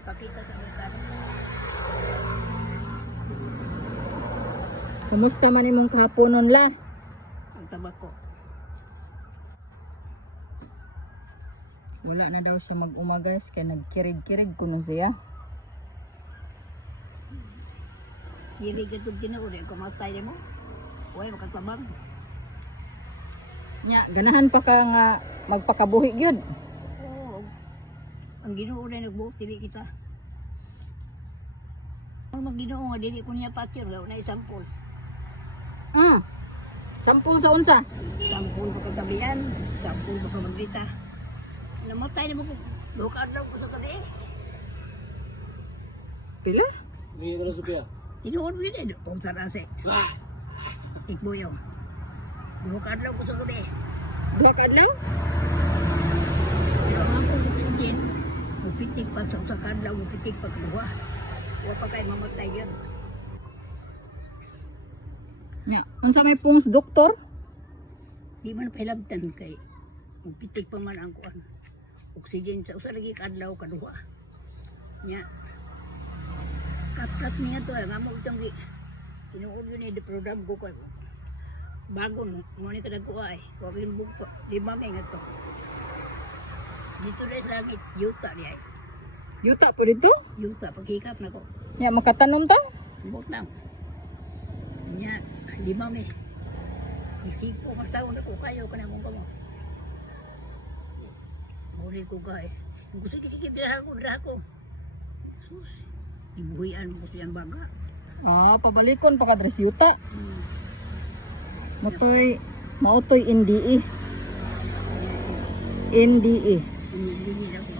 ipakita sa merkado. Kumusta man imong kahaponon la? Ang tabako. Wala na daw siya mag-umagas kaya nagkirig-kirig kuno siya. Dili ka itong tinauli, kumatay mo. Huwag makatabang. Nya, ganahan pa ka nga magpakabuhi gyud. Oo. Ang Ginoo na nagbuot, dili kita. Ang mag-Ginoo nga, dili ko niya patyon, gawin na isampol. Sampul sa unsa? Sampol ba kagabihan, sampol ba kamagrita. Namatay na mo ko, lukad lang ko sa kali. Pila? Hindi ka na Sophia. Tinuod mo yun eh, kung sarase. Ikbuyo. Lukad lang ko sa kali. Duha ka adlaw? Pero ang akong oxygen, mupitik pa sa kadlaw, mupitik pa kaluha. Huwag pa kayo mamatay yun. Nya, unsa may pungs doktor? Di man pailabtan kay mupitik pa man ang kuan. Oxygen sa usa lagi kadlaw kaduha. Nya. Kat niya to nga mo itong tinuod yun eh, the program ko kay bago mo ni kada ko ay wag yung bukto di ba may nga to dito na sa langit yuta niya Yuta po dito? yuta pagkikap na ko Nya, makatanom ta? buknang niya di ba may isipo mas taon na ko kayo ka na mong kamo muli ko kay gusto kisikip dira ko sus ibuhian mo siyang baga Pabalikon pa ka dres yuta. Matoy, mautoy NDE. NDE. hindi ako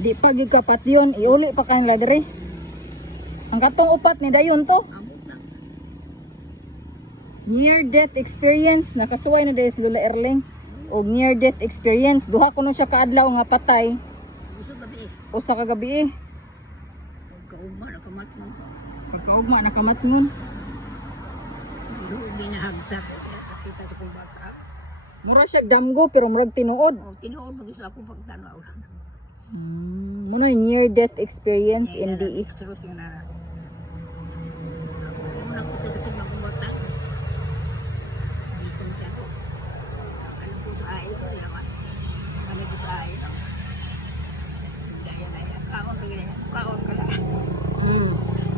Di pa gyud kapat yun, iuli pa kang ladre. Ang katong upat ni dayon to. amok lang Near death experience, nakasuway na dahil Lula Erling. O near death experience, duha kuno siya kaadlaw nga patay. gusto gabi Usa ka gabi kaugma na kamatman ko pagkaugma nakamatngon. Doon binahagsak ko kaya nakita sa kong bata. Mura siya damgo pero murag tinuod. O, tinuod mo gusto ako pagtanaw lang. Muna near death experience NDE. Extros yung nara. Ako na ko sa sakit ng kong bata. Dito siya ko. Alam ko sa ay ko. Kami ko sa ay ko. Daya na yan. Kaon ka yan. Kaon ka lang.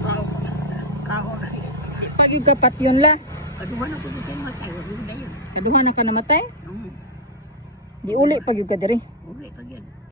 Kaon ka lang. Kaon na yan. Di pa gyud kapat yun la. Kaduhan ako dito yung matay. Huwag yun na yun. Kaduha na ka namatay. Oo. Di uli pa gyud ka diri.